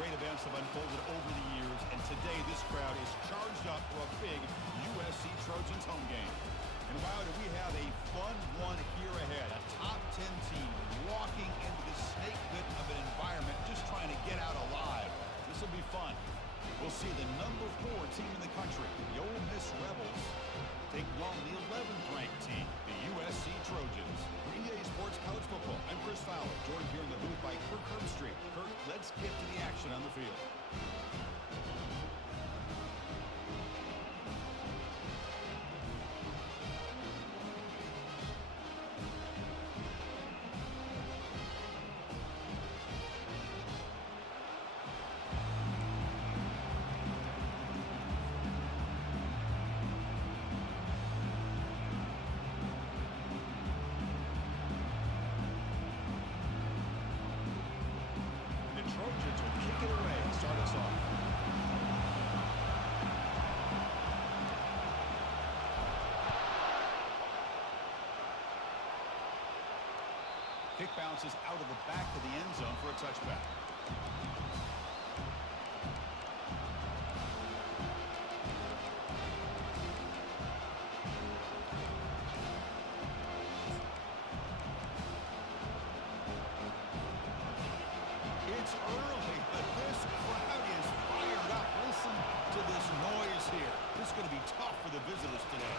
great events have unfolded over the years, and today this crowd is charged up for a big USC Trojans home game. And wow, do we have a fun one here ahead. A top 10 team walking into the snake pit of an environment just trying to get out alive. This will be fun. We'll see the number 4 team in the country, the Ole Miss Rebels, take on the 11th ranked team, the USC Trojans. For EA Sports College Football, I'm Chris Fowler, joined here in the booth by Kirk Herbstreit. Kirk, let's get to the action on the field. Kick bounces out of the back of the end zone for a touchback. It's early, but this crowd is fired up. Listen to this noise here. This is going to be tough for the visitors today.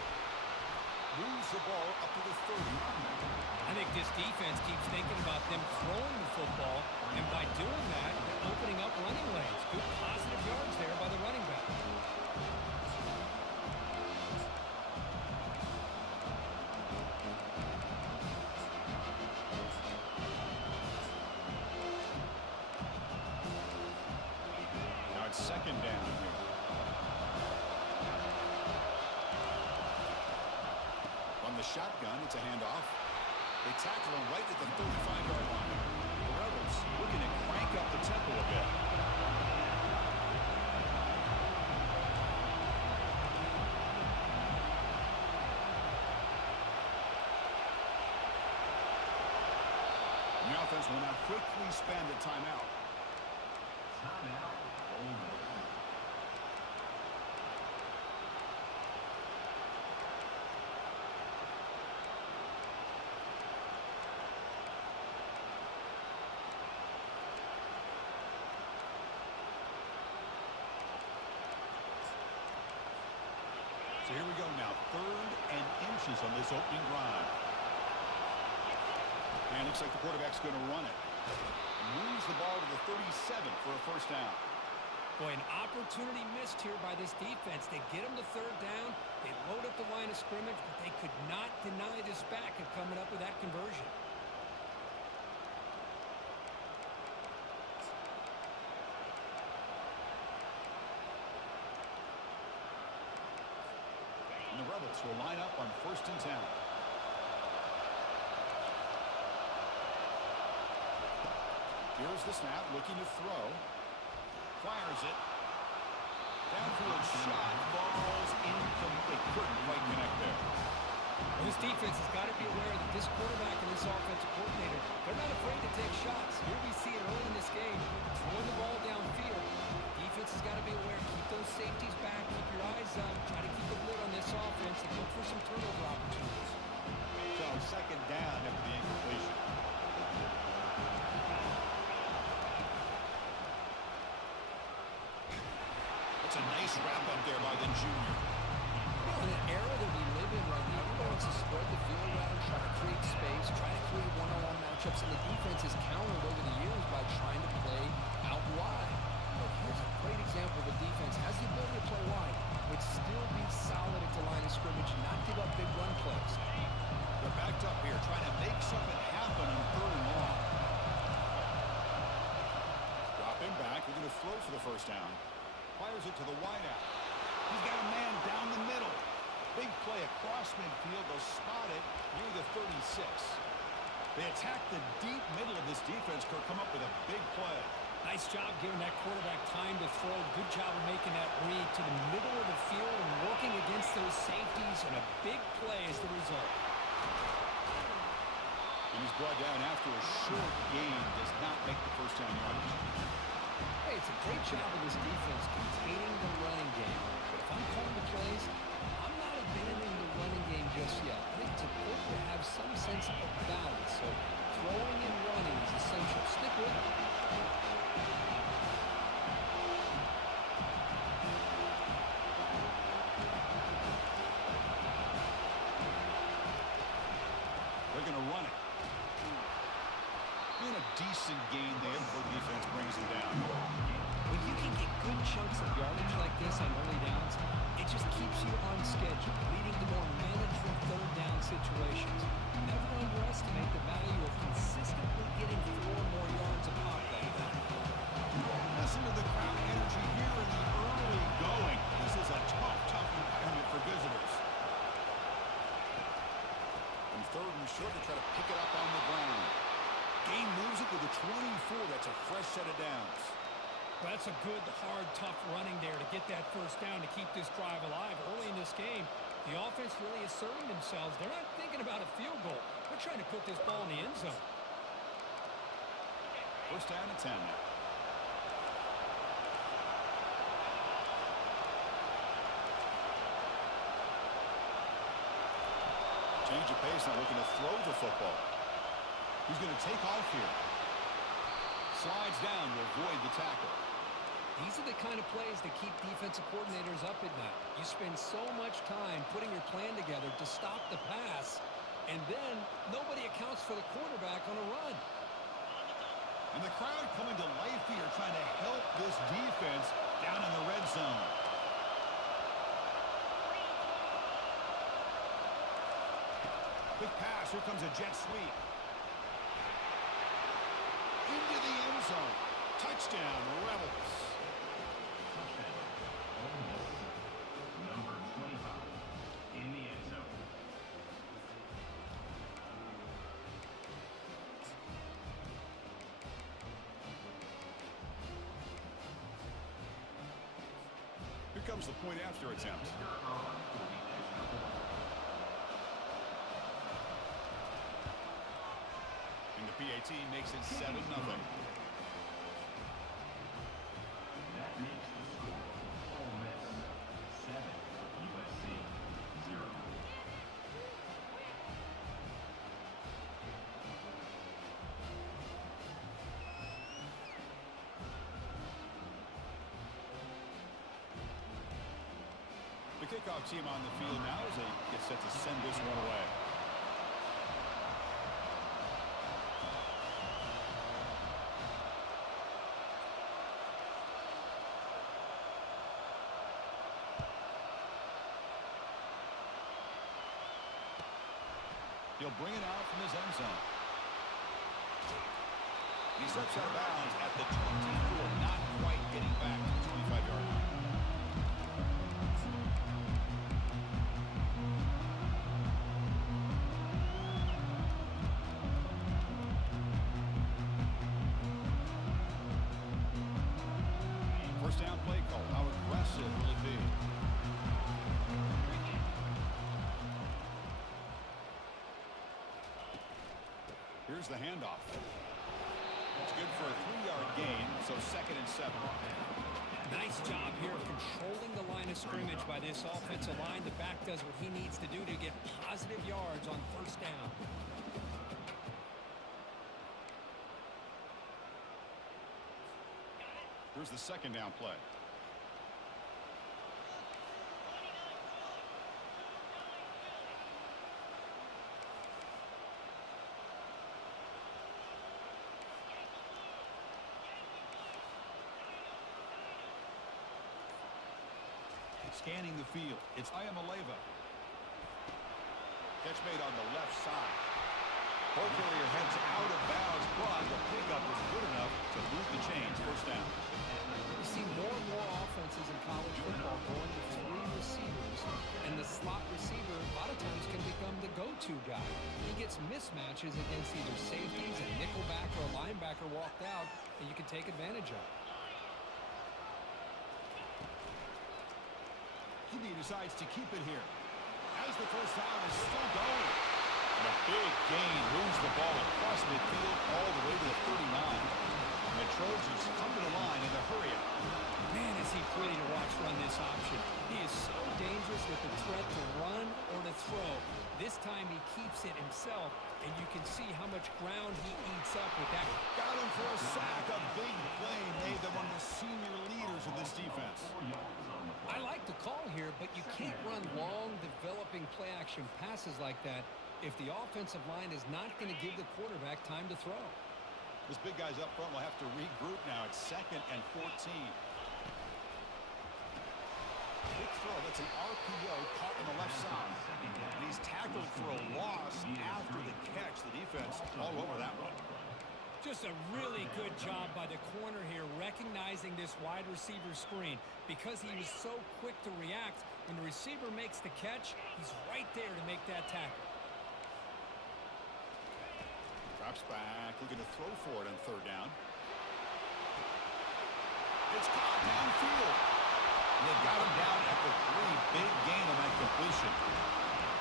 Moves the ball up to the 30. I think this defense keeps thinking about them throwing the football, and by doing that, they're opening up running lanes. Good positive yards there by the running back. Now it's second down here. On the shotgun, it's a handoff. They tackle him right at the 35-yard line. The Rebels looking to crank up the tempo a bit. The offense will now quickly spend a timeout. Timeout. So here we go now, 3rd and inches on this opening drive. And looks like the quarterback's going to run it. Moves the ball to the 37 for a first down. Boy, an opportunity missed here by this defense. They get them to 3rd down. They load up the line of scrimmage, but they could not deny this back of coming up with that conversion. And the Rebels will line up on 1st and 10. Here's the snap, looking to throw. Fires it. Downfield shot, falls incomplete. Couldn't quite connect there. Well, this defense has got to be aware that this quarterback and this offensive coordinator, they're not afraid to take shots. Here we see it early in this game, throwing the ball downfield. Defense has got to be aware. Keep those safeties back. Keep your eyes up. Try to keep a lid on this offense and look for some turnover opportunities. So 2nd down after the incompletion. It's a nice wrap up there by the junior. In an era that we live in right now, everybody wants to spread the field around, try to create space, try to create one-on-one matchups, and the defense has countered over the years by trying to play out wide. But here's a great example of a defense has the ability to play wide, but still be solid at the line of scrimmage and not give up big run plays. They're backed up here, trying to make something happen on 3rd and long. Drop him back. We're going to throw for the first down. Fires it to the wideout. He's got a man down the middle. Big play across midfield. They'll spot it near the 36. They attack the deep middle of this defense. Kirk, come up with a big play. Nice job giving that quarterback time to throw. Good job of making that read to the middle of the field and working against those safeties, and a big play is the result. And he's brought down after a short gain. Does not make the first down yardage. Hey, it's a great job of this defense containing the running game. But if I'm calling the plays, I'm not abandoning the running game just yet. I think it's important to have some sense of balance. So throwing and running is essential. Stick with it. They're going to run it. In a decent gain there before the defense brings him down. When you can get good chunks of yardage like this on early downs, it just keeps you on schedule, leading to more manageable third down situations. Never underestimate the value of consistently getting 4 more yards a pop like that. Listen to the crowd energy here in the early going. This is a tough environment for visitors. And third and short, they try to pick it up on the ground. Gain moves it to the 24. That's a fresh set of downs. Well, that's a good, hard, tough running there to get that first down to keep this drive alive. Early in this game, the offense really asserting themselves. They're not thinking about a field goal. They're trying to put this ball in the end zone. First down and 10 now. Change of pace, now looking to throw the football. He's going to take off here. Slides down to avoid the tackle. These are the kind of plays that keep defensive coordinators up at night. You spend so much time putting your plan together to stop the pass, and then nobody accounts for the quarterback on a run. And the crowd coming to life here, trying to help this defense down in the red zone. Quick pass, here comes a jet sweep. Into the end zone. Touchdown, Rebels. Number 25 in the end zone. Here comes the point after attempt. And the PAT makes it 7-0. That makes the score Ole Miss 7, USC 0. The kickoff team on the field now as they get set to send this one away. He'll bring it out from his end zone. He steps out of bounds at the 24, not quite getting back to the 25-yard line. First down play call. How aggressive will it be? Here's the handoff. It's good for a 3-yard gain, so 2nd and 7. Nice job here of controlling the line of scrimmage by this offensive line. The back does what he needs to do to get positive yards on first down. Here's the 2nd down play. Scanning the field. It's Ayamaleva. Catch made on the left side. Ball carrier heads out of bounds, but the pickup was good enough to move the chains. First down. You see more and more offenses in college football going to 3 receivers, and the slot receiver a lot of times can become the go-to guy. He gets mismatches against either safeties, a nickelback, or a linebacker walked out, and you can take advantage of it. QB decides to keep it here. As the first down is still going. And a big gain moves the ball across midfield all the way to the 39. And the Trojans come to the line in the hurry up. Man, is he pretty to watch run this option. He is so dangerous with the threat to run or to throw. This time he keeps it himself, and you can see how much ground he eats up with that. Got him for a sack. A big play made them one of the senior leaders of this defense. I like the call here, but you can't run long, developing play-action passes like that if the offensive line is not going to give the quarterback time to throw. This big guy's up front will have to regroup now. It's 2nd and 14. Quick throw. That's an RPO caught on the left side. And he's tackled for a loss after the catch. The defense all over that one. Just a really good job by the corner here, recognizing this wide receiver screen. Because he was so quick to react, when the receiver makes the catch, he's right there to make that tackle. Drops back, looking to throw for it on 3rd down. It's caught downfield. And they got him down at the 3. Big gain on that completion.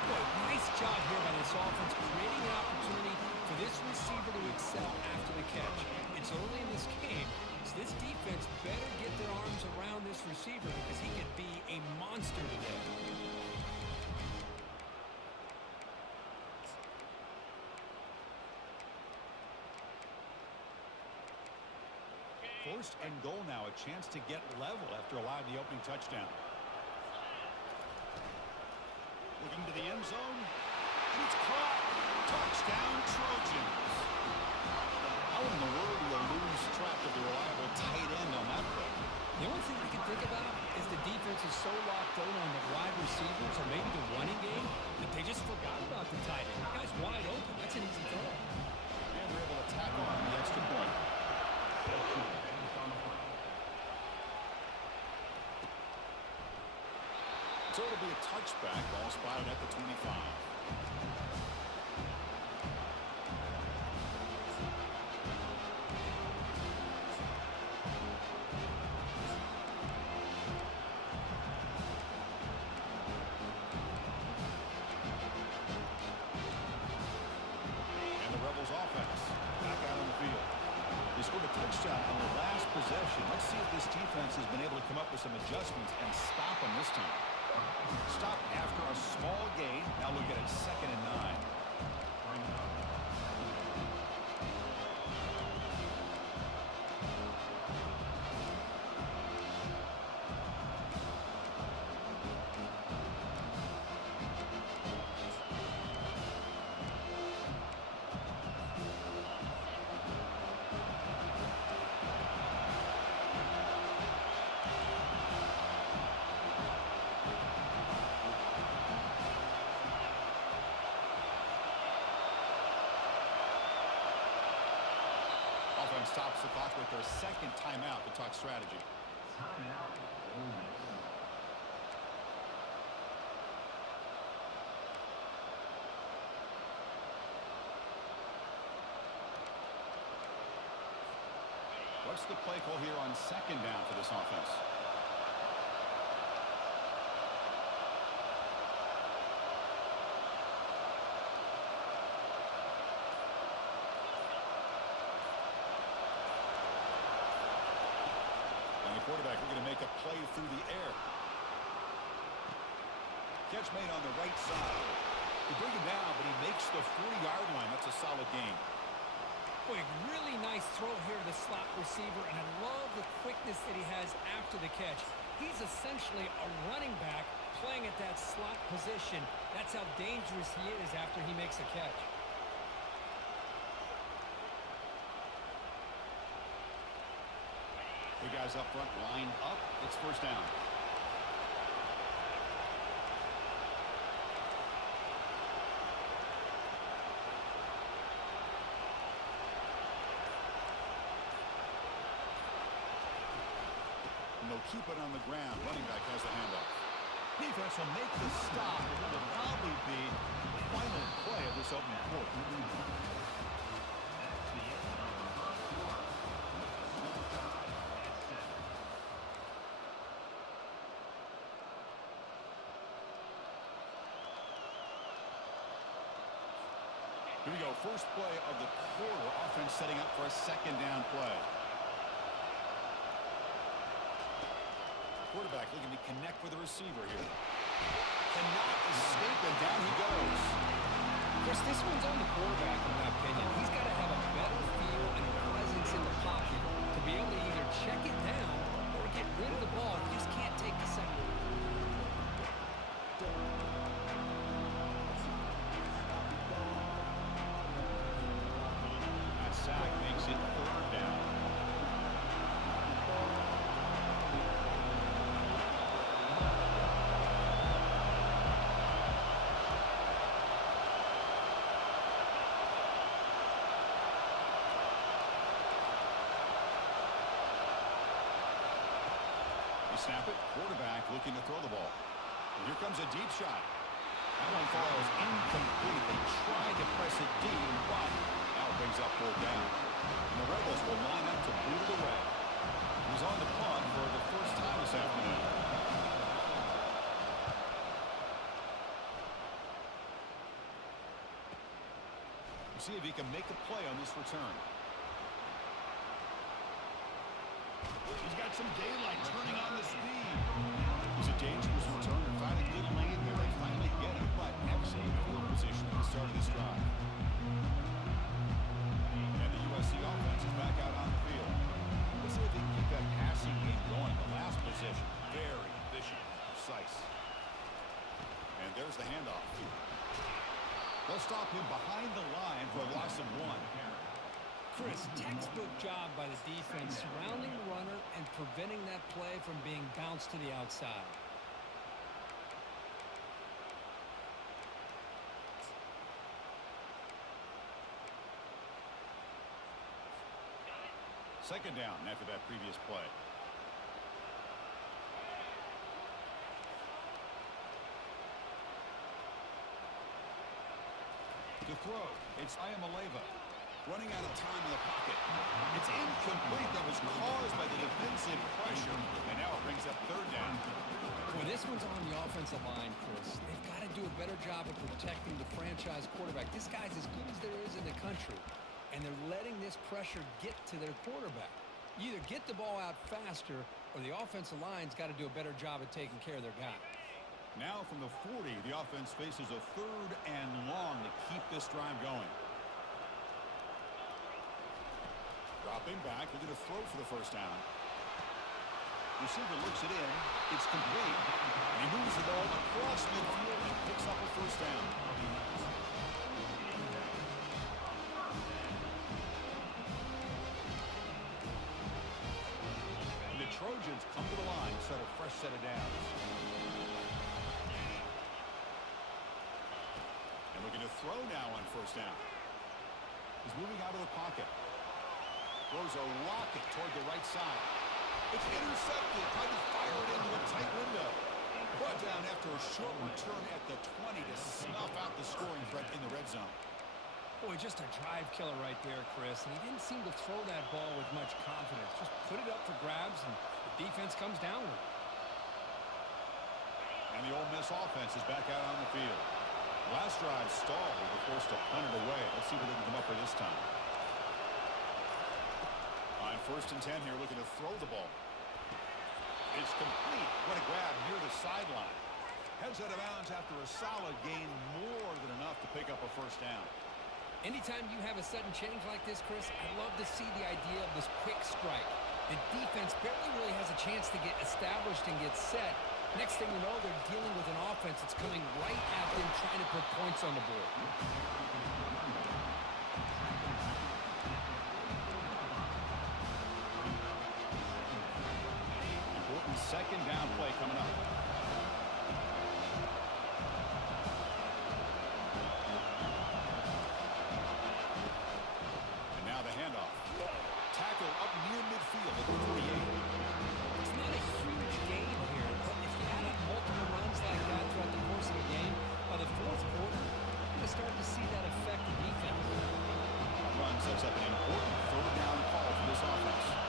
Boy, nice job here by this offense, creating an opportunity for this receiver to excel after the catch. It's early in this game, so this defense better get their arms around this receiver because he could be a monster today. First and goal now, a chance to get level after allowing the opening touchdown. Looking to the end zone. It's caught. Touchdown, Trojans. How in the world do you lose track of the reliable tight end on that play? The only thing I can think about is the defense is so locked in on the wide receivers or maybe the running game that they just forgot about the tight end. The guy's wide open. That's an easy throw. And they're able to tackle on the extra point. So it'll be a touchback, ball spotted at the 25. And the Rebels offense back out on the field. They scored a touchdown on the last possession. Let's see if this defense has been able to come up with some adjustments and stop them this time. Stop after a small gain. Now look at it, 2nd and 9. Stops the clock with their 2nd timeout to talk strategy. Timeout. Ole Miss. What's the play call here on 2nd down for this offense? Quarterback looking to make a play through the air. Catch made on the right side. They bring him down, but he makes the 40-yard line. That's a solid gain. Boy, really nice throw here to the slot receiver, and I love the quickness that he has after the catch. He's essentially a running back playing at that slot position. That's how dangerous he is after he makes a catch. The guys up front line up. It's 1st down. And they'll keep it on the ground. Running back has the handoff. Defense will make the stop. It will probably be the final play of this opening quarter. Here we go. First play of the quarter. Offense setting up for a 2nd down play. quarterback looking to connect with the receiver here. Cannot escape, and down he goes. Chris, this one's on the quarterback, in my opinion. He's got to have a better feel and a presence in the pocket to be able to either check it down or get rid of the ball. He just can't take the sack. That sack makes it 3rd down. Snap it, quarterback looking to throw the ball. And here comes a deep shot. That one falls incomplete. They tried to press it deep, but now it brings up 4th down. And the Rebels will line up to boot it away. He's on the punt for the first time this afternoon. We'll see if he can make a play on this return. He's got some daylight turning on the speed. It was a dangerous return and found a good lane where they finally get it, but excellent field position at the start of this drive. And the USC offense is back out on the field. Let's see if they can keep that passing game going. The last possession, very efficient and precise. And there's the handoff. They'll stop him behind the line for a loss of 1. Chris, textbook job by the defense surrounding the runner and preventing that play from being bounced to the outside. Second down after that previous play. To throw, it's Iamaleva. Running out of time in the pocket. It's incomplete. That was caused by the defensive pressure. And now it brings up 3rd down. Well, this one's on the offensive line, Chris. They've got to do a better job of protecting the franchise quarterback. This guy's as good as there is in the country. And they're letting this pressure get to their quarterback. You either get the ball out faster or the offensive line's got to do a better job of taking care of their guy. Now from the 40, the offense faces a 3rd and long to keep this drive going. Dropping back, looking to throw for the first down. Receiver looks it in. It's complete. And he moves the ball across midfield and picks up a first down. And the Trojans come to the line, set a fresh set of downs. And looking to throw now on first down. He's moving out of the pocket. Throws a rocket toward the right side. It's intercepted. Trying to fire it into a tight window. Brought down after a short return at the 20 to snuff out the scoring threat in the red zone. Boy, just a drive killer right there, Chris. And he didn't seem to throw that ball with much confidence. Just put it up for grabs, and the defense comes down with it. And the Ole Miss offense is back out on the field. Last drive stalled. They were forced to punt it away. Let's see what they can come up with this time. On 1st and 10 here, looking to throw the ball. It's complete. What a grab near the sideline. Heads out of bounds after a solid gain, more than enough to pick up a first down. Anytime you have a sudden change like this, Chris, I love to see the idea of this quick strike. The defense barely really has a chance to get established and get set. Next thing you know, they're dealing with an offense that's coming right at them, trying to put points on the board. Second down play coming up. And now the handoff. Tackle up near midfield at the 48. It's not a huge gain here, but if you add up multiple runs like that throughout the course of the game, by the 4th quarter, you're going to start to see that affect the defense. That run sets up an important 3rd down call for this offense.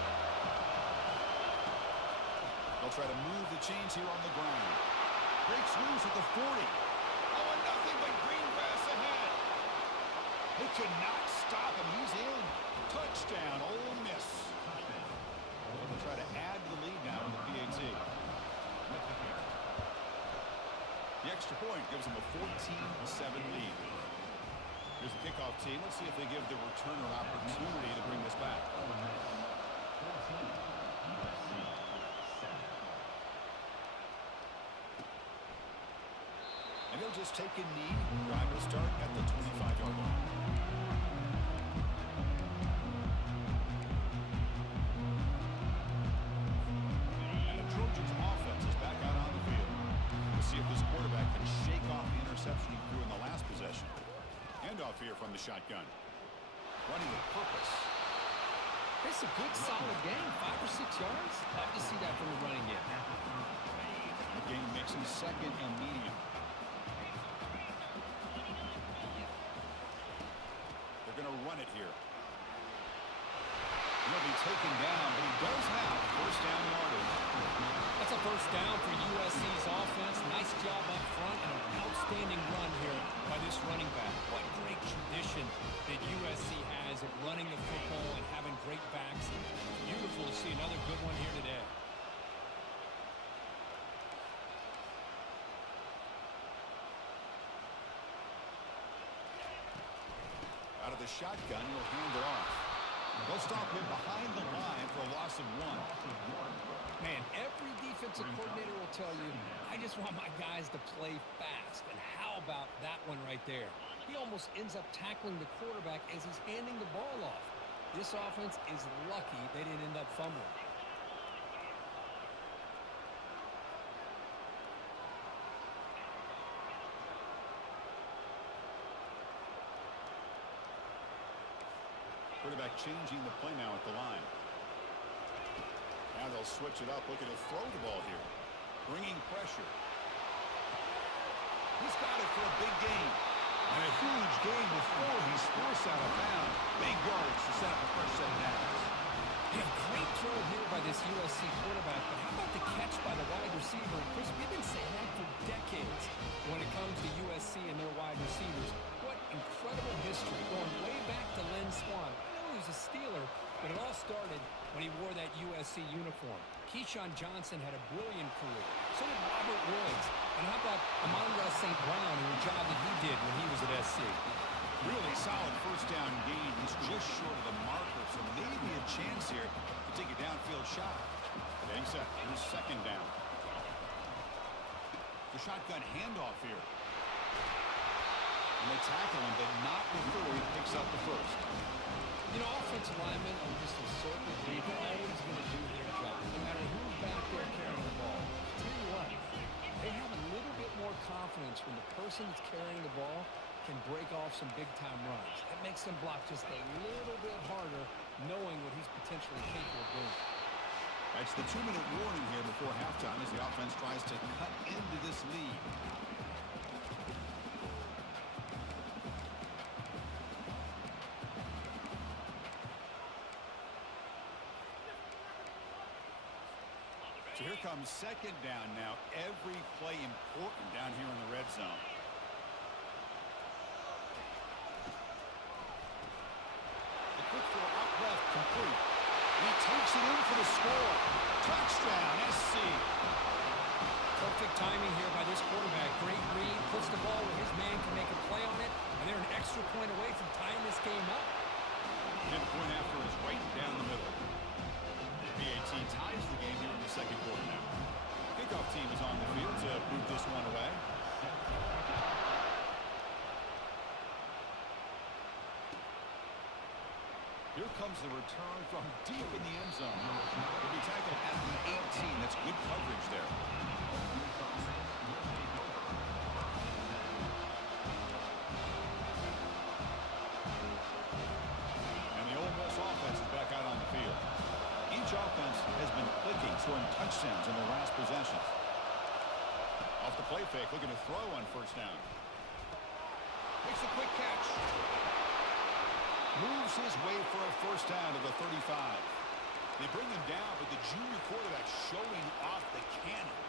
They'll try to move the chains here on the ground. Breaks loose at the 40. Oh, and nothing but green grass ahead. They could not stop him. He's in. Touchdown, Ole Miss. They'll try to add the lead now in the PAT. The extra point gives them a 14-7 lead. Here's the kickoff team. Let's see if they give the returner opportunity to bring this back. And he'll just take a knee. Drive will start at the 25-yard line. And the Trojans offense is back out on the field. We'll see if this quarterback can shake off the interception he threw in the last possession. Handoff here from the shotgun. Running with purpose. It's a good, solid game. 5 or 6 yards. Love to see that from the running game. The game makes him second and medium. They're going to run it here. He'll be taken down, but he does have first down yardage. That's a first down for USC's offense. Nice job up front and an outstanding run here by this running back. What great tradition that USC has at running the football and having great backs. It's beautiful to see another good one here today. Out of the shotgun, he'll hand it off. They'll stop him behind the line for a loss of 1. Man, every defensive coordinator will tell you, I just want my guys to play fast. And how about that one right there? He almost ends up tackling the quarterback as he's handing the ball off. This offense is lucky they didn't end up fumbling. Quarterback changing the play now at the line. Now they'll switch it up, looking to throw the ball here. Bringing pressure. He's got it for a big gain. And a huge gain before he's forced out of bounds. Big yardage to set up the first set of downs. Yeah, great throw here by this USC quarterback, but how about the catch by the wide receiver? And Chris, we've been saying that for decades when it comes to USC and their wide receivers. What incredible history, going way back to Lynn Swann. I know he was a Steeler, but it all started when he wore that USC uniform. Keyshawn Johnson had a brilliant career. So did Robert Woods. And how about Amon-Ra St. Brown and the job that he did when he was at SC? Really solid first down gain. He's just short of the marker, so maybe a chance here to take a downfield shot. Getting set. Here's second down. The shotgun handoff here. And they tackle him, but not before he picks up the first. You know, offensive linemen are just a certain breed. They're always going to do their job, no matter who's back there carrying the ball. Tell you what, they have a little bit more confidence when the person that's carrying the ball can break off some big-time runs. That makes them block just a little bit harder, knowing what he's potentially capable of doing. That's the 2-minute warning here before halftime as the offense tries to cut into this lead. So here comes second down now. Every play important down here in the red zone. The quick throw out left, complete. He takes it in for the score. Touchdown, SC. Perfect timing here by this quarterback. Great read, puts the ball where his man can make a play on it, and they're an extra point away from tying this game up. Point after is right down the middle. PAT ties the game here in the second quarter now. Kickoff team is on the field to boot this one away. Here comes the return from deep in the end zone. He'll be tackled at the 18. That's good coverage there. And the Ole Miss offense is back out on the field. Each offense has been clicking, scoring touchdowns in their last possessions. Off the play fake, looking to throw on first down. Makes a quick catch. Moves his way for a first down to the 35. They bring him down, but the junior quarterback showing off the cannon.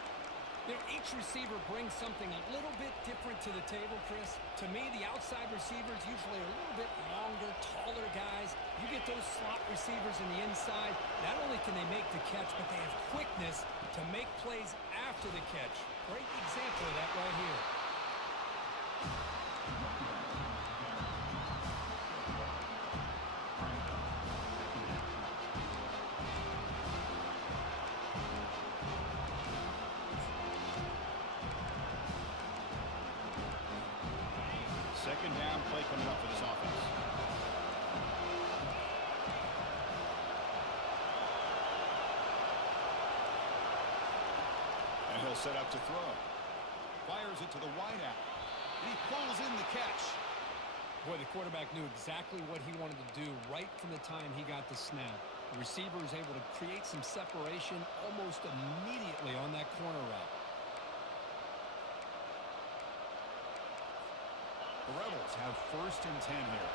You know, each receiver brings something a little bit different to the table, Chris. To me, the outside receivers usually are a little bit longer, taller guys. You get those slot receivers in the inside, not only can they make the catch, but they have quickness to make plays after the catch. Great example of that right here. Second down play coming up for this offense. And he'll set up to throw. Fires it to the wideout. And he pulls in the catch. Boy, the quarterback knew exactly what he wanted to do right from the time he got the snap. The receiver was able to create some separation almost immediately on that corner route. The Rebels have 1st and 10 here.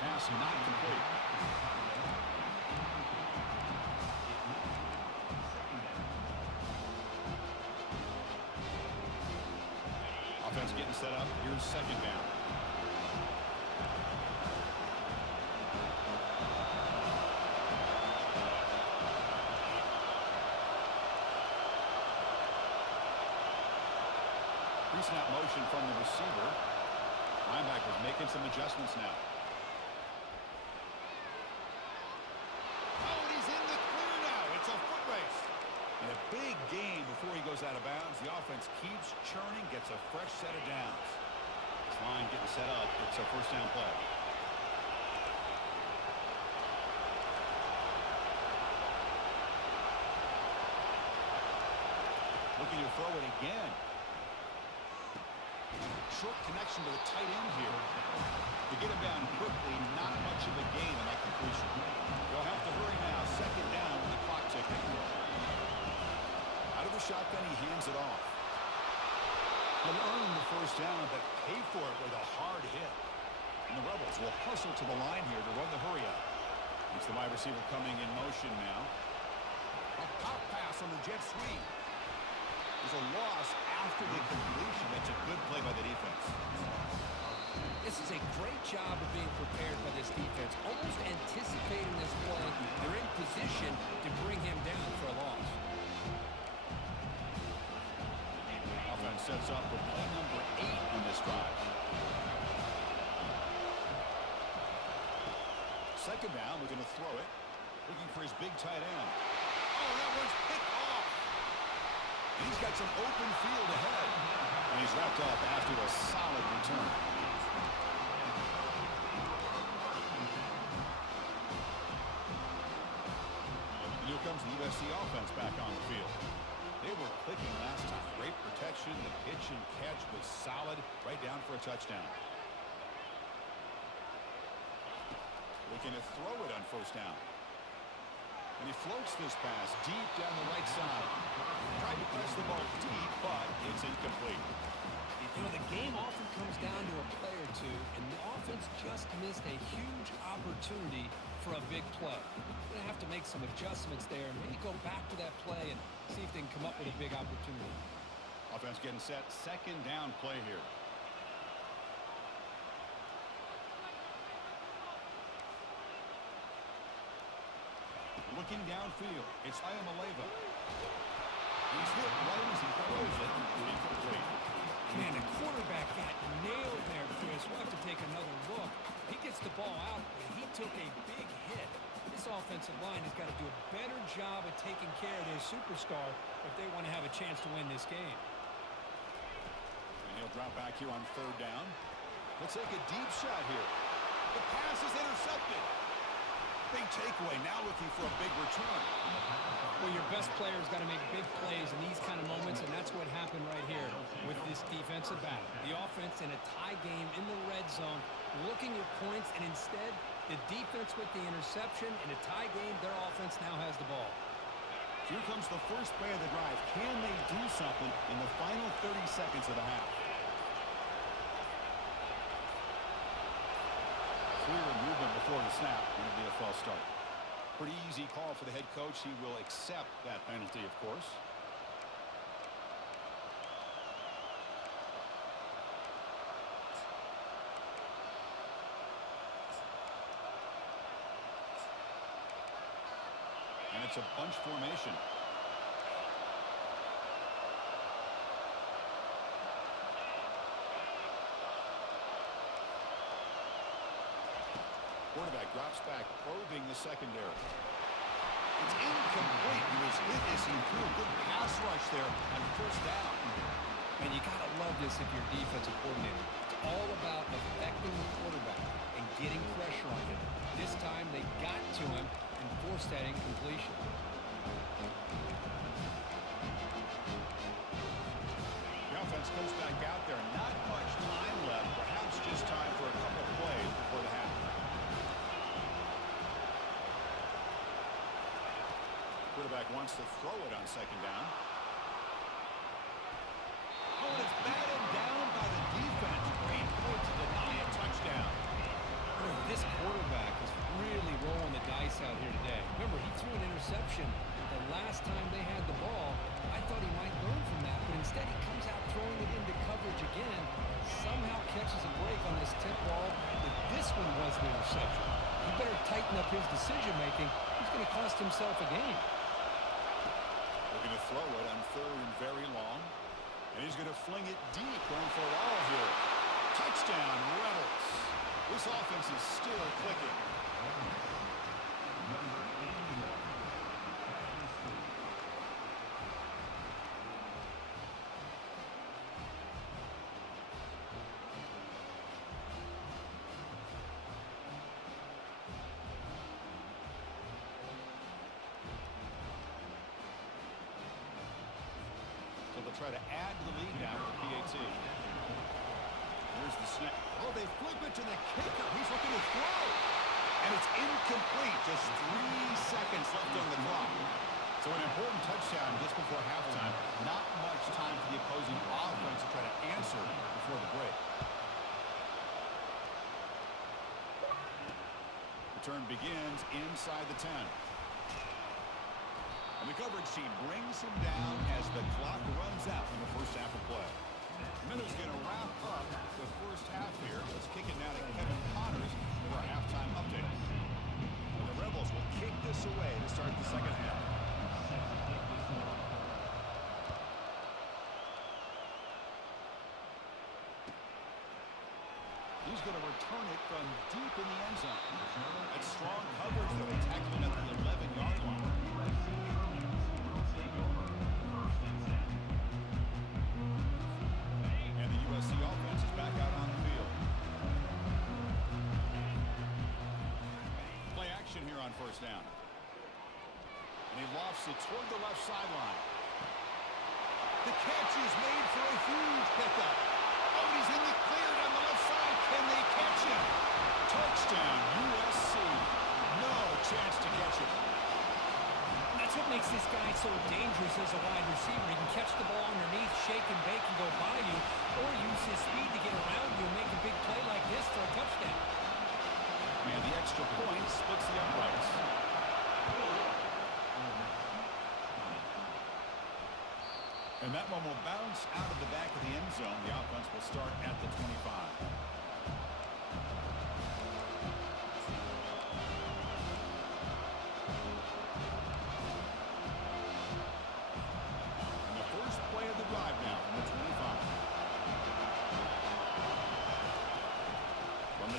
Pass not complete. Offense getting set up. Here's 2nd down. Pre-snap motion from the receiver. Linebackers making some adjustments now. Oh, and he's in the clear now. It's a foot race. And a big gain before he goes out of bounds. The offense keeps churning, gets a fresh set of downs. This line getting set up. It's a 1st down play. Looking to throw it again. Short connection to the tight end here. To get him down quickly, not much of a gain on that completion. They'll have to hurry now. 2nd down with the clock ticking. Out of the shotgun, he hands it off. He'll earn the 1st down, but pay for it with a hard hit. And the Rebels will hustle to the line here to run the hurry up. It's the wide receiver coming in motion now. A pop pass on the jet sweep. There's a loss after the completion. That's a good play by the defense. This is a great job of being prepared by this defense, almost anticipating this play. They're in position to bring him down for a loss. Offense sets up for play number 8 on this drive. 2nd down, looking to throw it. Looking for his big tight end. Oh, that one's picked off. He's got some open field ahead. And he's wrapped up after a solid return. And here comes the USC offense back on the field. They were clicking last time. Great protection. The pitch and catch was solid. Right down for a touchdown. Looking to throw it on 1st down. And he floats this pass deep down the right side. Tried to press the ball deep, but it's incomplete. You know, the game often comes down to a play or two, and the offense just missed a huge opportunity for a big play. They're going to have to make some adjustments there, and maybe go back to that play and see if they can come up with a big opportunity. Offense getting set. 2nd down play here. Looking downfield. It's Ayamaleva. He's hit right as he throws it. Incomplete. Man, the quarterback got nailed there, Chris. We'll have to take another look. He gets the ball out, but he took a big hit. This offensive line has got to do a better job of taking care of their superstar if they want to have a chance to win this game. And he'll drop back here on 3rd down. He'll take a deep shot here. The pass is intercepted. Big takeaway. Now looking for a big return. Well, your best player's got to make big plays in these kind of moments, and that's what happened right here with this defensive back. The offense in a tie game in the red zone, looking at points, and instead, the defense with the interception. In a tie game, their offense now has the ball. Here comes the first play of the drive. Can they do something in the final 30 seconds of the half? Clear movement before the snap. Going to be a false start. Pretty easy call for the head coach. He will accept that penalty, of course. And it's a bunch formation. Quarterback drops back, probing the secondary. It's incomplete. He was hit as he threw a good pass rush there on first down. And you got to love this if you're a defensive coordinator. It's all about affecting the quarterback and getting pressure on him. This time they got to him and forced that incompletion. The offense comes back out there. Not much time left. Perhaps just time for a couple of plays before the half. Quarterback wants to throw it on second down. Oh, and it's batted down by the defense. Great play to deny a touchdown. This quarterback is really rolling the dice out here today. Remember, he threw an interception the last time they had the ball. I thought he might learn from that, but instead he comes out throwing it into coverage again. Somehow catches a break on this tip ball. If this one was an interception, he better tighten up his decision-making. He's going to cost himself a game. They're going to throw it on third and very long. And he's going to fling it deep, going for it all here. Touchdown, Rebels. This offense is still clicking. So they'll try to add to the lead now with PAT. Here's the snap. Oh, they flip it to the kicker. He's looking to throw. And it's incomplete. Just 3 seconds left on the clock. So an important touchdown just before halftime. Not much time for the opposing offense to try to answer before the break. Return begins inside the 10. And the coverage team brings him down as the clock runs out in the first half of play. Minutes going to wrap up the first half here. Let's kick it now to Kevin Connors for our halftime update. And the Rebels will kick this away to start the second half. He's going to return it from deep in the end zone. That's strong coverage, though. They tackle it at the 11-yard line. And the USC offense is back out on the field. Play action here on first down. And he lofts it toward the left sideline. The catch is made for a huge pickup. Oh, he's in the clear down the left side. Can they catch him? Touchdown, USC. No chance to catch him. That's what makes this guy so dangerous as a wide receiver. He can catch the ball underneath, shake and bake and go by you, or use his speed to get around you and make a big play like this for a touchdown. And the extra point splits the uprights. And that one will bounce out of the back of the end zone. The offense will start at the 25.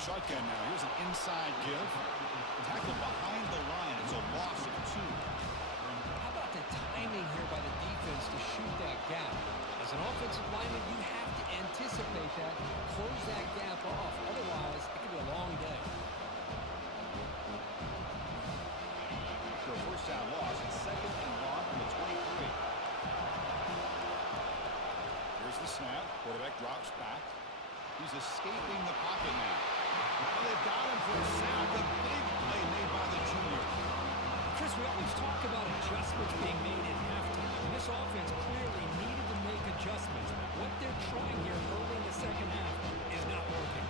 Shotgun now. Here's an inside give. Tackle behind the line. It's a loss of 2. How about the timing here by the defense to shoot that gap? As an offensive lineman, you have to anticipate that, close that gap off. Otherwise, it could be a long day. After a first down loss, it's second and long from the 23. Here's the snap. Quarterback drops back. He's escaping the pocket now. Well, they've got him for a sack. A big play made by the junior. Chris, we always talk about adjustments being made at halftime. And this offense clearly needed to make adjustments. But what they're trying here early in the second half is not working.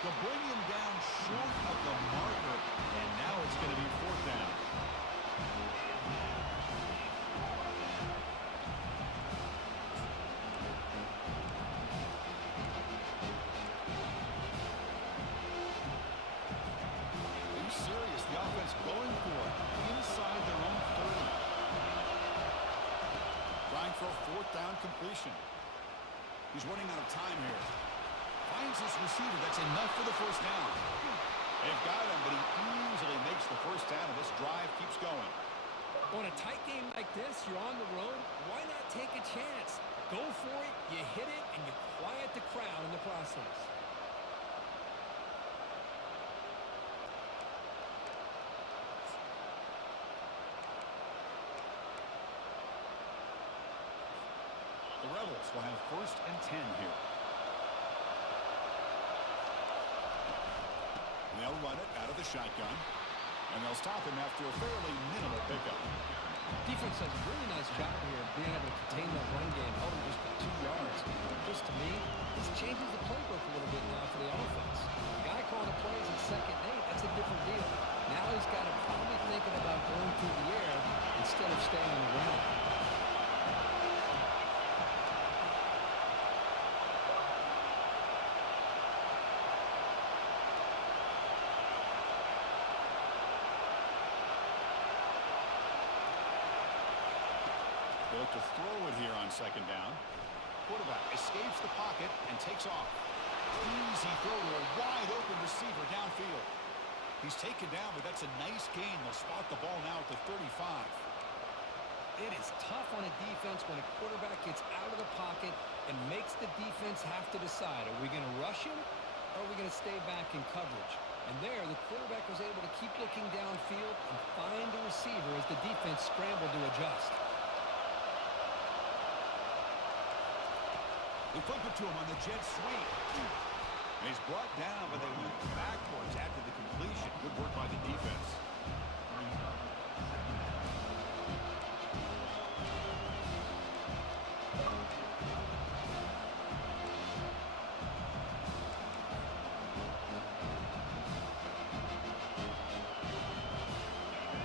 They'll bring him down short of the marker, and now it's going to be fourth down. Are you serious? The offense going for it inside their own 30. Trying for a fourth down completion. He's running out of time here. Finds his receiver. That's enough for the first down. They've got him, but he easily makes the first down, and this drive keeps going. On a tight game like this, you're on the road. Why not take a chance? Go for it, you hit it, and you quiet the crowd in the process. The Rebels will have first and 10 here. They'll run it out of the shotgun, and they'll stop him after a fairly minimal pickup. Defense does a really nice job here of being able to contain that run game, held him just for 2 yards. Just to me, this changes the playbook a little bit now for the offense. The guy calling the plays at second and 8, that's a different deal. Now he's got to probably thinking about going through the air instead of staying on the ground. Look to throw it here on second down. Quarterback escapes the pocket and takes off. Easy throw to a wide-open receiver downfield. He's taken down, but that's a nice gain. They'll spot the ball now at the 35. It is tough on a defense when a quarterback gets out of the pocket and makes the defense have to decide, are we going to rush him or are we going to stay back in coverage? And there, the quarterback was able to keep looking downfield and find the receiver as the defense scrambled to adjust. They flip it to him on the jet sweep. And he's brought down, but they went backwards after the completion. Good work by the defense.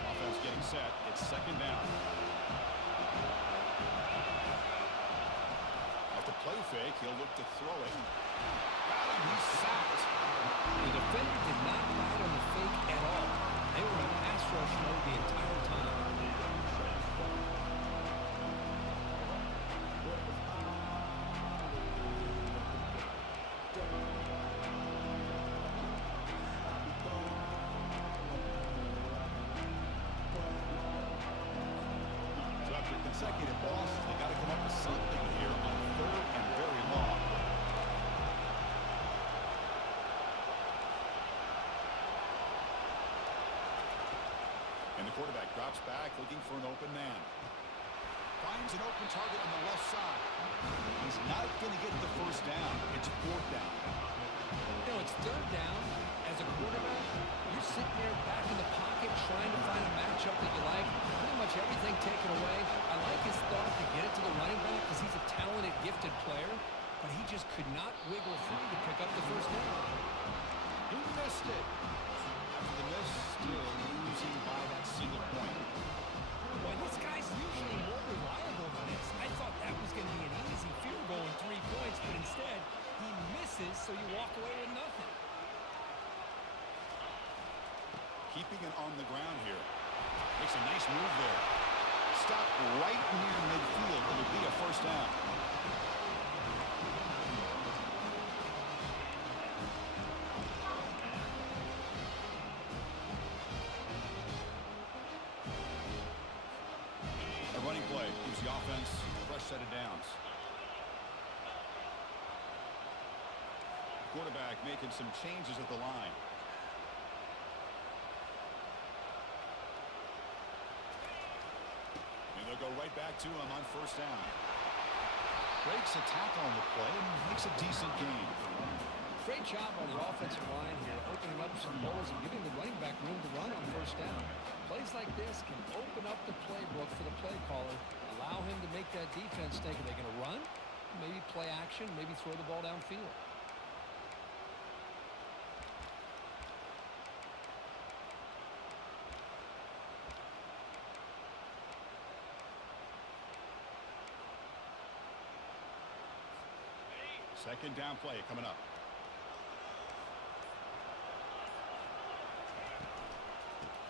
Offense getting set. It's second down. Play fake, he'll look to throw it. Got him, he's sacked. The defender did not bite on the fake at all. They were in pass rush mode the entire time. So after consecutive losses, they got to come up with something here on third and very long. And the quarterback drops back, looking for an open man. Finds an open target on the left side. He's not going to get the first down. It's fourth down. You know, it's third down. As a quarterback, you're sitting there back in the pocket trying to find a matchup that you like. Pretty much everything taken away. I like his thought to get it to the running back because he's a talented, gifted player, but he just could not wiggle free to pick up the first down. He missed it. After the miss, still losing by that single point. Boy, this guy's usually more reliable than this. I thought that was going to be an easy field goal and 3 points, but instead, he misses, so you walk away with nothing. Keeping it on the ground here. Makes a nice move there. Stop right near midfield. It'll be a first down. A running play gives the offense a fresh set of downs. Quarterback making some changes at the line. They'll go right back to him on first down. Breaks a tackle on the play and makes a decent gain. Great job on the offensive line here, opening up some holes and giving the running back room to run on first down. Plays like this can open up the playbook for the play caller, allow him to make that defense think, are they going to run? Maybe play action, maybe throw the ball downfield. Second down play coming up.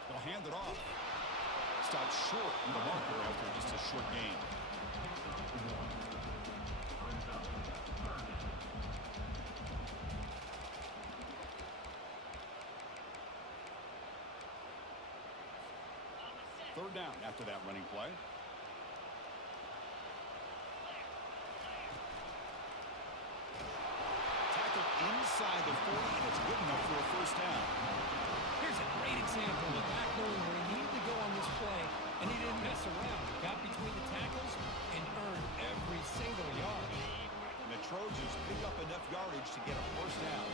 They'll hand it off. Stopped short in the marker after just a short gain. Third down after that running play. Tackle inside the 40, and it's good enough for a first down. Here's a great example of back knowing where he needed to go on this play, and he didn't mess around. He got between the tackles and earned every single yard. And the Trojans pick up enough yardage to get a first down.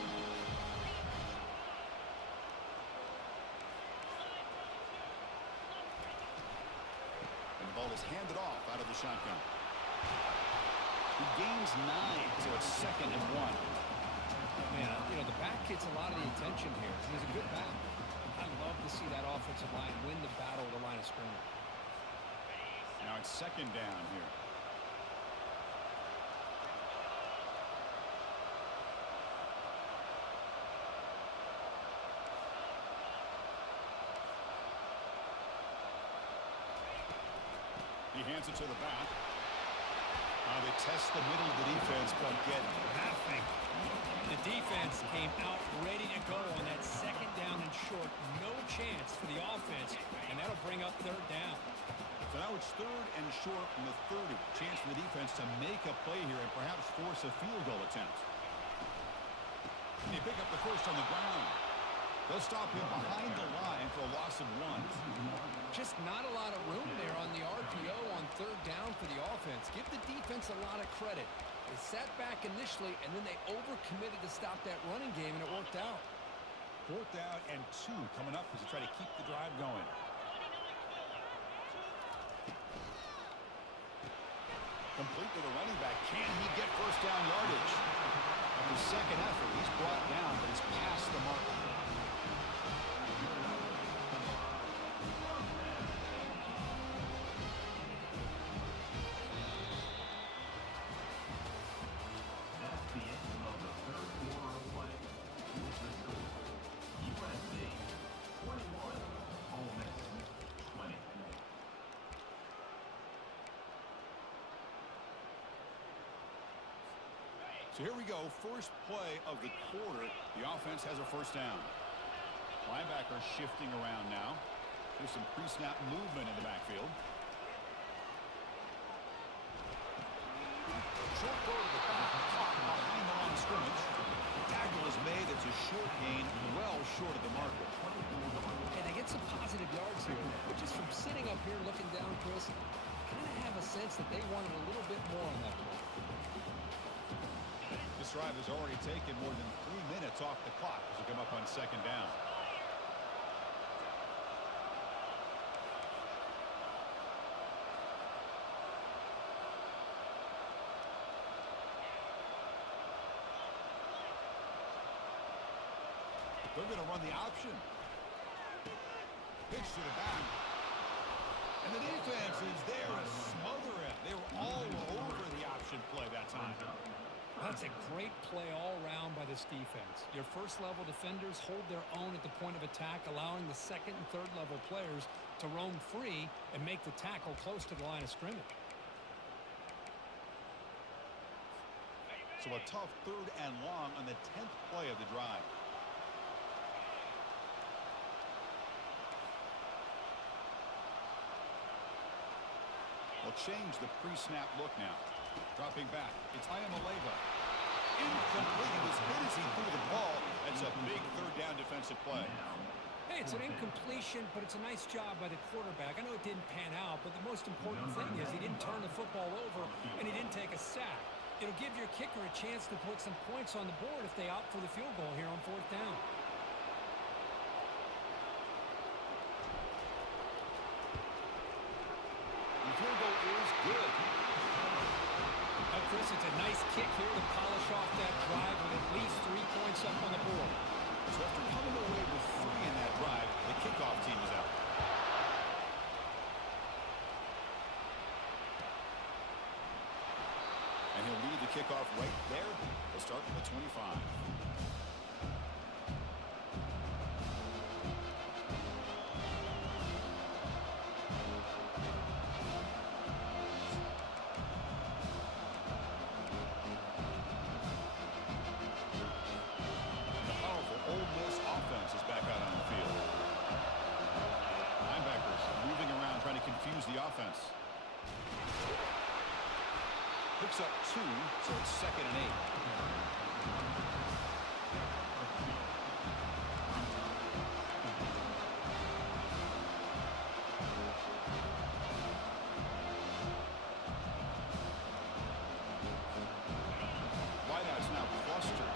And the ball is handed off out of the shotgun. He gains 9, so it's 2nd and 1. Man, you know, the back gets a lot of the attention here. He's a good back. I love to see that offensive line win the battle at the line of scrimmage. Now it's 2nd down here. He hands it to the back. They test the middle of the defense, but get nothing. The defense came out ready to go on that second down and short. No chance for the offense, and that'll bring up third down. So now it's 3rd and short from the 30. Chance for the defense to make a play here and perhaps force a field goal attempt. And they pick up the first on the ground. They'll stop him behind the line for a loss of 1. Just not a lot of room there on the RPO on third down for the offense. Give the defense a lot of credit. They sat back initially, and then they overcommitted to stop that running game, and it worked out. 4th down and 2 coming up as they try to keep the drive going. Complete to the running back. Can he get first down yardage? After second effort, he's brought down, but he's past the marker. So here we go, first play of the quarter. The offense has a first down. Linebacker shifting around now. There's some pre-snap movement in the backfield. Short throw to the back, caught behind the line of scrimmage. Tackle is made. It's a short gain, well short of the marker. And they get some positive yards here, which is from sitting up here looking down, Chris. Kind of have a sense that they wanted a little bit more on that play. This drive has already taken more than 3 minutes off the clock as we come up on second down. They're going to run the option. Pitch to the back. And the defense is there to smother it. They were all over the option play that time. That's a great play all around by this defense. Your first-level defenders hold their own at the point of attack, allowing the second and third-level players to roam free and make the tackle close to the line of scrimmage. So a tough 3rd and long on the 10th play of the drive. They'll change the pre-snap look now. Dropping back, it's Ayamaleva. Incomplete. He was hit as he threw the ball. That's a big 3rd down defensive play. Hey, it's an incompletion, but it's a nice job by the quarterback. I know it didn't pan out, but the most important thing is he didn't turn the football over and he didn't take a sack. It'll give your kicker a chance to put some points on the board if they opt for the field goal here on 4th down. The field goal is good. Chris, it's a nice kick here to polish off that drive with at least 3 points up on the board. So after coming away with 3 in that drive, the kickoff team is out. And he'll lead the kickoff right there. They'll start from the 25. The powerful Ole Miss offense is back out on the field. Linebackers moving around trying to confuse the offense. Picks up 2, so it's 2nd and 8. Wideout's now clustered.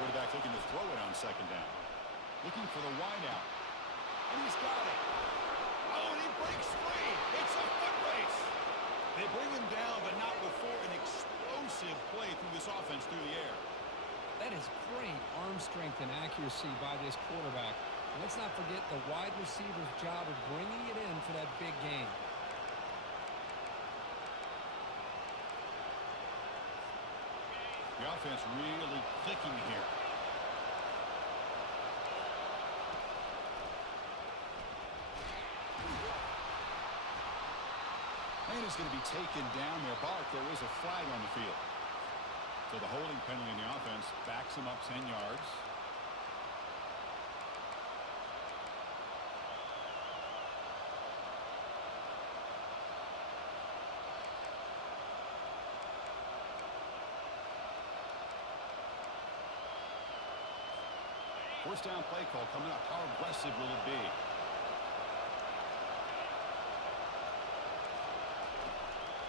Quarterback looking to throw it on 2nd down. Looking for the wideout. And he's got it. Oh, and he breaks free. It's a foot race. They bring him down, but not before an explosive play through this offense through the air. That is great arm strength and accuracy by this quarterback. And let's not forget the wide receiver's job of bringing it in for that big game. The offense really clicking here. And is going to be taken down there. Bart, there is a flag on the field. So the holding penalty in the offense backs him up 10 yards. First down play call coming up. How aggressive will it be?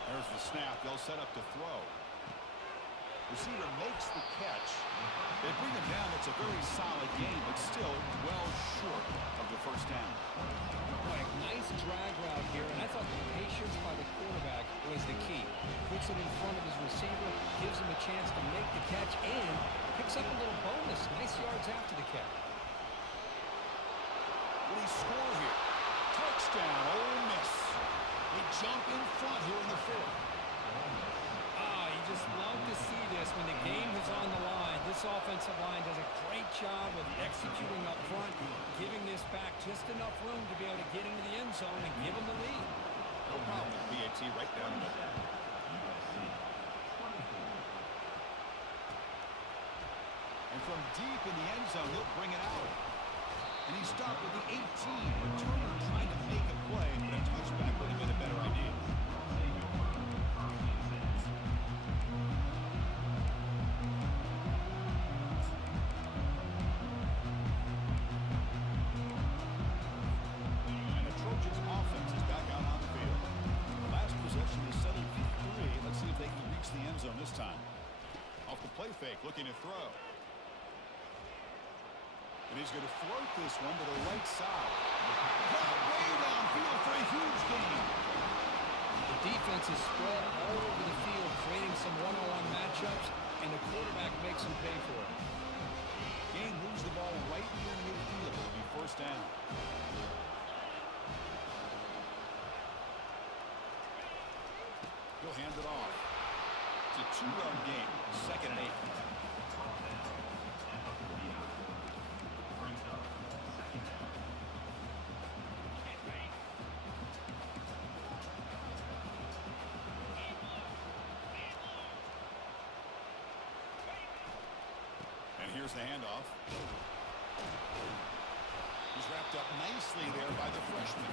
There's the snap. They'll set up to throw. Receiver makes the catch. They bring him down. It's a very solid game, but still well short of the first down. Boy, nice drag route here, and I thought the patience by the quarterback was the key. Puts it in front of his receiver, gives him a chance to make the catch, and picks up a little bonus. Nice yards after the catch. Will he score here? Touchdown, Ole Miss. They jump in front here in the 4th. You just love to see this when the game is on the line. This offensive line does a great job of executing up front, giving this back just enough room to be able to get into the end zone and give them the lead. No problem with BAT right down the middle. And from deep in the end zone, he'll bring it out. And he stopped with the 18. Returner trying to make a play, but a touchback would have been a better idea. And the Trojans' offense is back out on the field. The last possession is settled for 3. Let's see if they can reach the end zone this time. Off the play fake, looking to throw. And he's going to float this one to the right side. Got way downfield for a huge gain. The defense is spread all over the field, creating some one-on-one matchups, and the quarterback makes them pay for it. Gain moves the ball right near midfield. It'll be first down. He'll hand it off. It's a 2-yard gain. 2nd and 8. Here's the handoff. He's wrapped up nicely there by the freshman.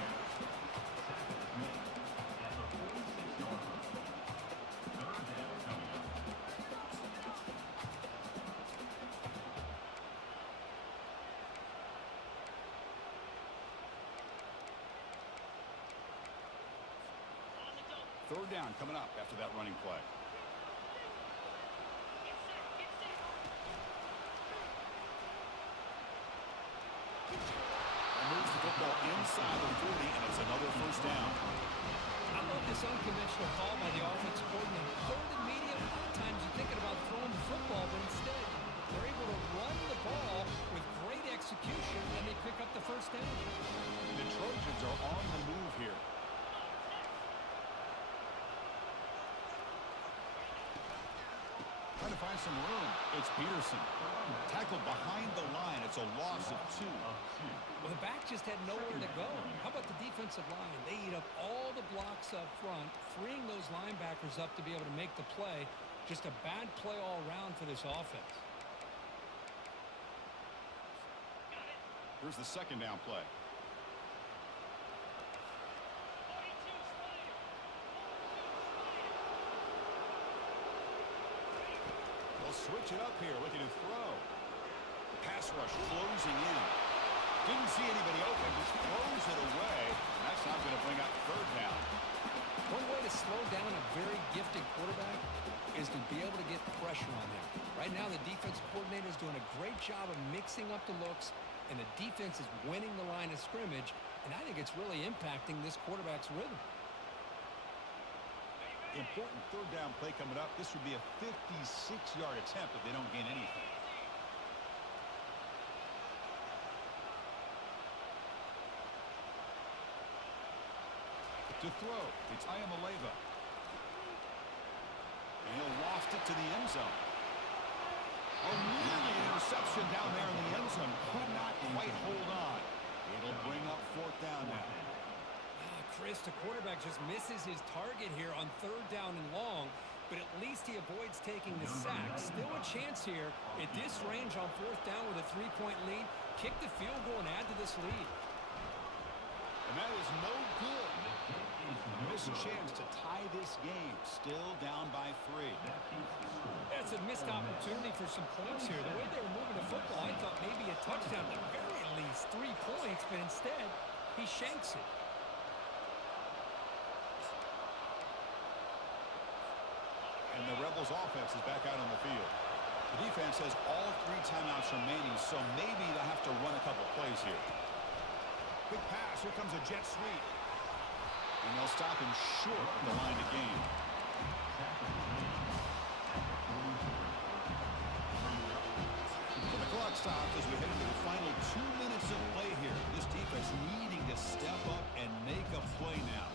Third down coming up after that running play. Moves the football inside the 40, and it's another first down. I love this unconventional call by the offensive coordinator. 3rd and medium, a lot of times you're thinking about throwing the football, but instead they're able to run the ball with great find some room. It's Peterson. Tackled behind the line. It's a loss of 2. Well, the back just had nowhere to go. How about the defensive line? They eat up all the blocks up front, freeing those linebackers up to be able to make the play. Just a bad play all around for this offense. Here's the second down play. They'll switch it up here, looking to throw. The pass rush closing in. Didn't see anybody open, just throws it away. And that's not going to bring out third down. One way to slow down a very gifted quarterback is to be able to get pressure on him. Right now, the defense coordinator is doing a great job of mixing up the looks, and the defense is winning the line of scrimmage, and I think it's really impacting this quarterback's rhythm. Important third down play coming up. This would be a 56-yard attempt if they don't gain anything. To throw, it's Ayamaleva. And he'll waft it to the end zone. Oh, nearly an interception down there in the end zone. Could not quite hold on. It'll bring up fourth down now. Chris, the quarterback just misses his target here on third down and long, but at least he avoids taking the sack. Still a chance here at this range on fourth down with a 3-point lead. Kick the field goal and add to this lead. And that is no good. Missed chance to tie this game. Still down by 3. That's a missed opportunity for some points here. The way they were moving the football, I thought maybe a touchdown at the very least. 3 points, but instead, he shanks it. And the Rebels offense is back out on the field. The defense has all 3 timeouts remaining, so maybe they'll have to run a couple plays here. Quick pass. Here comes a jet sweep. And they'll stop him short of the line to gain. So the clock stops as we head into the final 2 minutes of play here. This defense needing to step up and make a play now.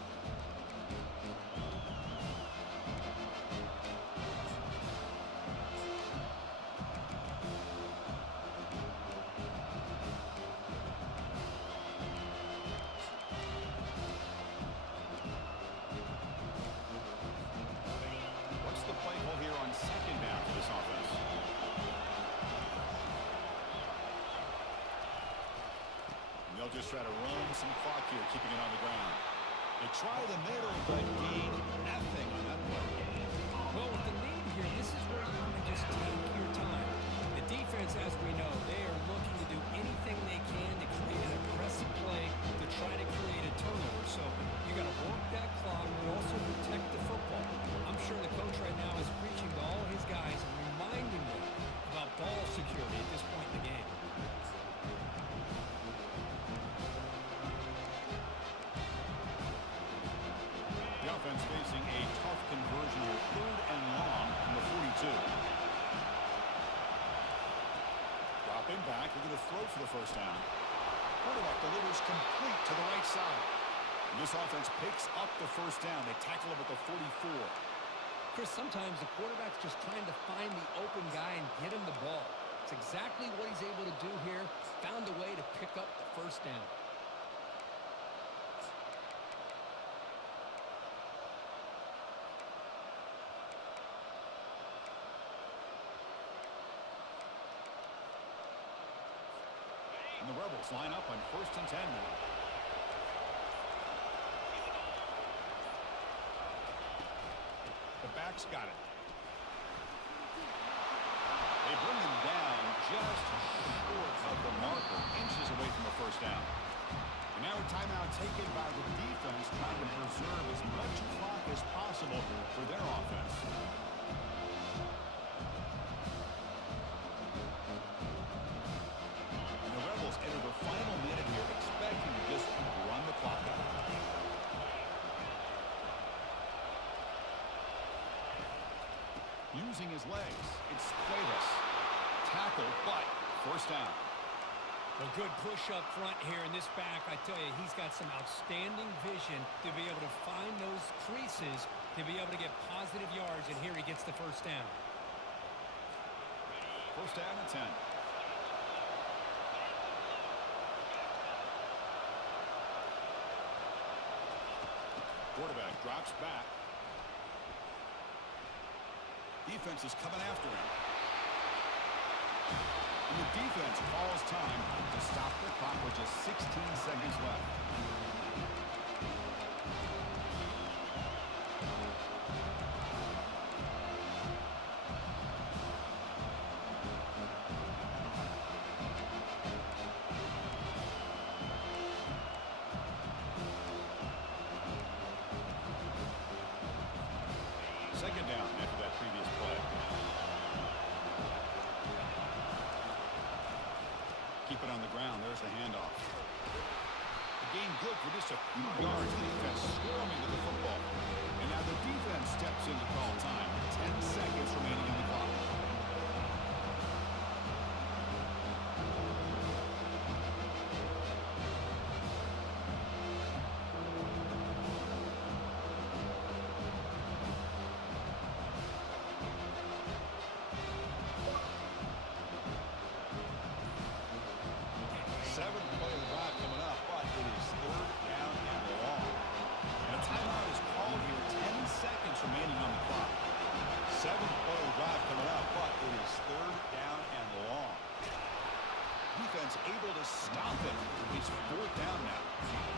They'll just try to run some clock here, keeping it on the ground. They try the middle, but gain nothing on that one. Well, with the lead here, this is where you want to just take your time. The defense, as we know, they are looking to do anything they can to create an aggressive play to try to create a turnover. So you got to work that clock, but also protect the football. I'm sure the coach right now is preaching to all his guys and reminding them about ball security at this point in the game. The offense facing a tough conversion here, 3rd and long from the 42. Dropping back, looking to throw for the first down. Quarterback delivers complete to the right side. And this offense picks up the first down. They tackle him at the 44. Chris, sometimes the quarterback's just trying to find the open guy and get him the ball. It's exactly what he's able to do here. Found a way to pick up the first down. And the Rebels line up on 1st and 10 now. The back's got it. They bring him down just short of the marker, inches away from the first down. And now a timeout taken by the defense, trying to preserve as much clock as possible for their offense. Enter the final minute here, expecting to just run the clock out. Using his legs, it's Davis. Tackle, but first down. A good push up front here in this back. I tell you, he's got some outstanding vision to be able to find those creases, to be able to get positive yards, and here he gets the first down. First down and 10. Quarterback drops back. Defense is coming after him. And the defense calls time to stop the clock with just 16 seconds left. Second down after that previous play. Keep it on the ground. There's the handoff. The game good for just a few yards. The defense swarming to the football. And now the defense steps in to call time. 10 seconds remaining on the clock. Seven-play drive coming up, but it is third down and long. And a timeout is called here. 10 seconds remaining on the clock. Seven-play drive coming up, but it is third down and long. Defense able to stop it. It's fourth down now.